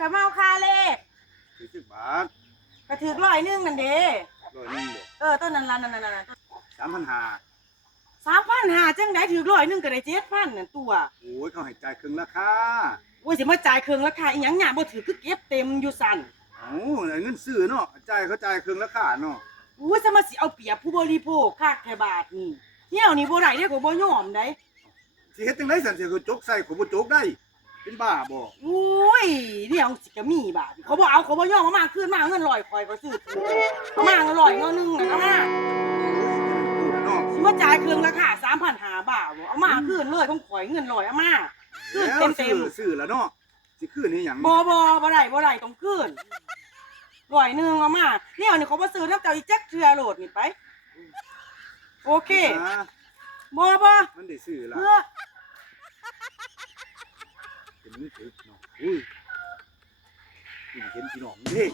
ข่อยเมาคาเลข40 บาทก็ถือ100นั่นเด้100ต้นนั้นล่ะนั่น3,500 จังได๋ถือ100ก็ได้7,000นั่นตัวโอ้ยเขาให้จ่ายครึ่งราคาโอ้ยสิมาจ่ายเครื่องราคาอีหยังหยังบ่ถือคือเก็บเต็มอยู่สั่นเอ้าเงินซื้อเนาะจ่ายเขาจ่ายครึ่งราคาเนาะโอ้ยจะมาสิเอาเปรียบผู้บริโภคคักแค่บาทนี่เหี่ยวนี่บ่ได้เด้ก็บ่ยอมได้สิเฮ็ดจังได๋ซั่นสิก็จกใส่ก็บ่จกได้เป็นบ้าบ่โอ้ยเดี๋ยวสิก็มีบาทเขาบ่เอาเขาบ่ยอมมาคืนมาเงิน100ข่อยก็ซื้อมาเงิน100เงินนึงน่ะมาสิมาจ่ายเครื่องราคา 3,500 บาทบ่เอามาคืนเลยของข่อยเงิน100เอามาคืนเต็มซื้อแล้วเนาะสิคืนนี่หยังบ่ได้ต้องคืน100เอามาเนี่ยนี่เขาบ่ซื้อนำเจ้าอีกจักเทื่อโลดนี่ไปโอเคบ่มันได้ซื้อล่ะเป็นมึงถึกเนาะอุ้ยเห็นพี่น้องนี่